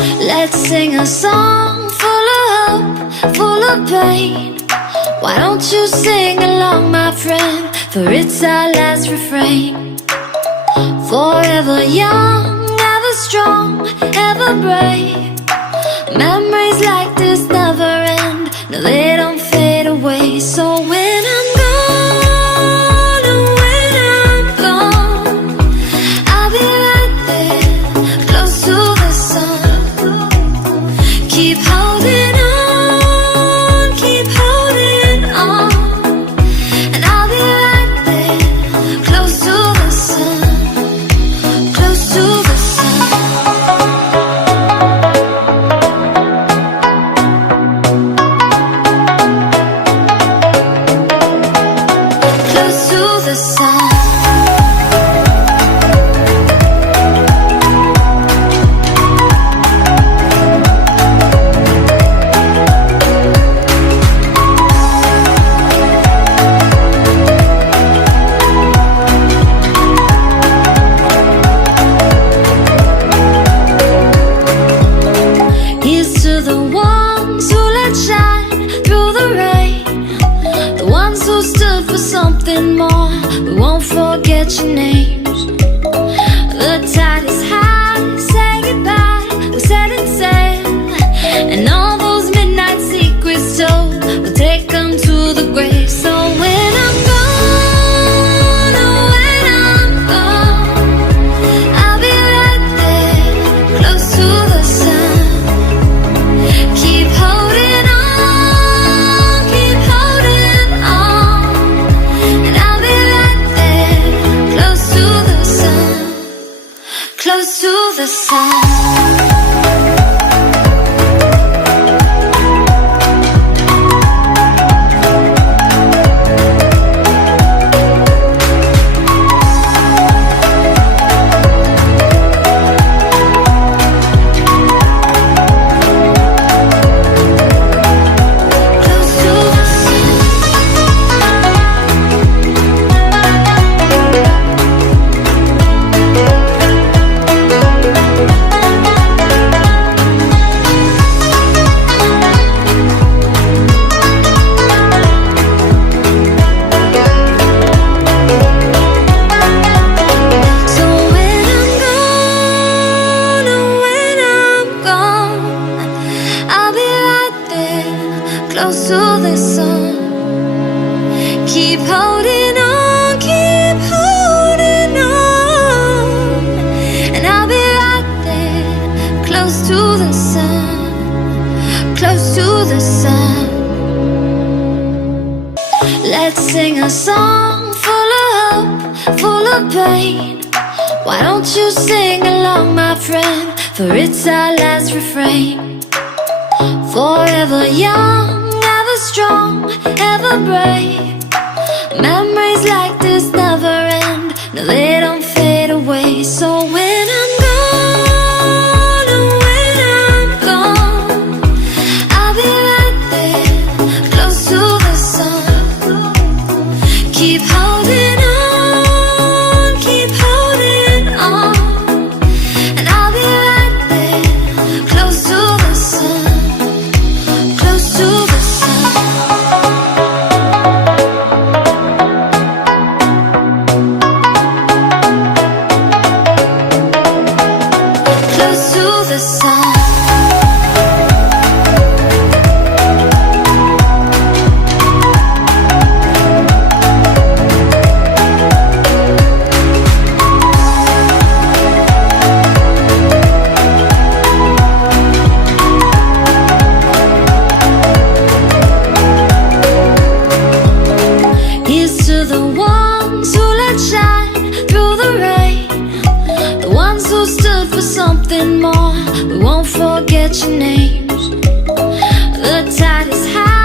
Let's sing a song full of hope, full of pain. Why don't you sing along, my friend? For it's our last refrain. Forever young, ever strong, ever brave. Memories like this never end. No, they don't fade away. So when I'm gone, oh, when I'm gone, I'll be right there, close to the sun. Keep holding on, keep holding on, and I'll be right there, close to the sun, close to the sun. Close to the sun. Here's to the ones who let shine through the rain, the ones who stood for something more. We won't forget your names. The tide is high, say goodbye, we're setting sail, and all those midnight secrets told, we'll take them to the grave. So when I'm gone, oh, when I'm gone, I'll be right there, close to the sun. Keep holding on, and I'll be right there, close to the sun, close to the sun. Close to the sun. So when I'm gone, oh, when I'm gone, I'll be right there, close to the sun. Keep holding on, and I'll be right there, close to the sun, close to the sun. Let's sing a song full of hope, full of pain. Why don't you sing along, my friend? For it's our last refrain. Forever young, ever strong, ever brave. Memories like this never end. No, they don't fade away. So when I'm gone, oh, when I'm gone, I'll be right there, close to the sun. Keep holding on, and I'll be right there, close to the sun, close to the sun. Close to the sun. Here's to the ones who let shine through the rain, the ones who stood for something more. We won't forget your names. The tide is high,